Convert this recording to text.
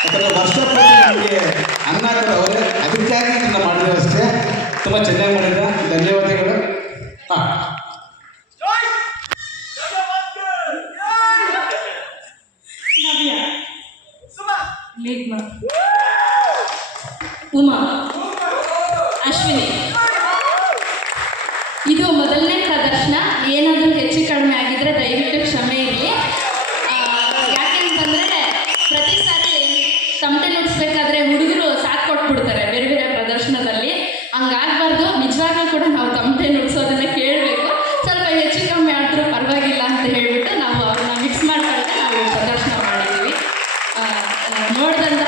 ಯಾಕಂದರೆ ವರ್ಷಪೂರ್ತಿ ನಮಗೆ ಅನ್ನ ಹಾಕೋದು ಅವರೇ, ಅದಕ್ಕಾಗಿ ಇದನ್ನು ಮಾಡಿದ್ರು ಅಷ್ಟೇ. ತುಂಬ ಚೆನ್ನಾಗಿ ಮಾಡಿದ, ಧನ್ಯವಾದಗಳು. ಹಾಂ, ಮೇಘ್ನಾ, ಉಮಾ, ಅಶ್ವಿನಿ. ಇದು ಮೊದಲನೇ ಪ್ರದರ್ಶನ. ಏನಾದರೂ ಹೆಚ್ಚು ಕಡಿಮೆ ಆಗಿದ್ರೆ ದಯವಿಟ್ಟು ಕ್ಷಮೆ ಇರಲಿ. ಯಾಕೆಂತಂದರೆ ಪ್ರತಿ ಸಾರಿ ತಮಟೆ ನುಡಿಸ್ಬೇಕಾದ್ರೆ ಹುಡುಗರು ಸಾಥ್ ಕೊಟ್ಬಿಡ್ತಾರೆ ಬೇರೆ ಬೇರೆ ಪ್ರದರ್ಶನದಲ್ಲಿ. ಹಂಗಾಗಬಾರ್ದು. ನಿಜವಾಗ್ಲೂ ಕೂಡ ನಾವು ತಮಟೆ ನುಡಿಸೋದನ್ನ ಕೇಳಬೇಕು. ಸ್ವಲ್ಪ ಹೆಚ್ಚು ಕಮ್ಮಿ ಆದರೂ ಪರವಾಗಿಲ್ಲ ಅಂತ ಹೇಳಿಬಿಟ್ಟು ನಾವು ಅವ್ರನ್ನ ಮಿಕ್ಸ್ ಮಾಡ್ಕೊಂಡು ನಾವು ಪ್ರದರ್ಶನ ಮಾಡಿದ್ದೀವಿ. ನೋಡಿದಂಥ